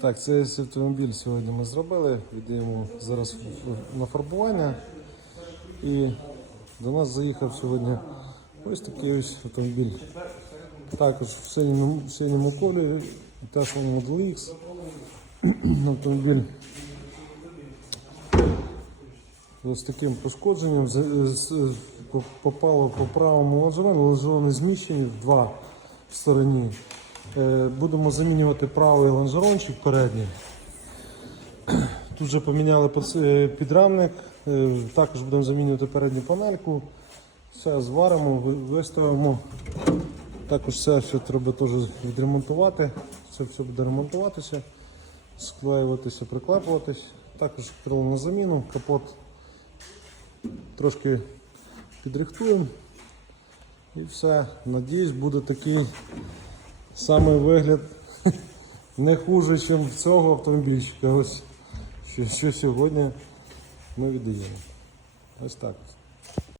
Так, цей автомобіль сьогодні ми зробили, віддаємо зараз на фарбування. І до нас заїхав сьогодні ось такий ось автомобіль. Також в синьому, в синьому кольорі, Tesla Model X. Автомобіль з таким пошкодженням попало по правому лонжерону, лонжерони зміщені в два стороні. Е, Будемо замінювати правий лонжерончик передній. Тут вже поміняли е, підрамник, е, також будемо замінювати передню панельку. Все зваримо, виставимо. Також це все треба теж відремонтувати. Це все буде ремонтуватися, склеюватися, приклепуватись. Також крило на заміну, капот трошки підрихтуємо. І все. Надіюсь, буде такий самий вигляд не хуже, ніж в цього автомобільчика. Ось що, що сьогодні ми віддаємо. Ось так.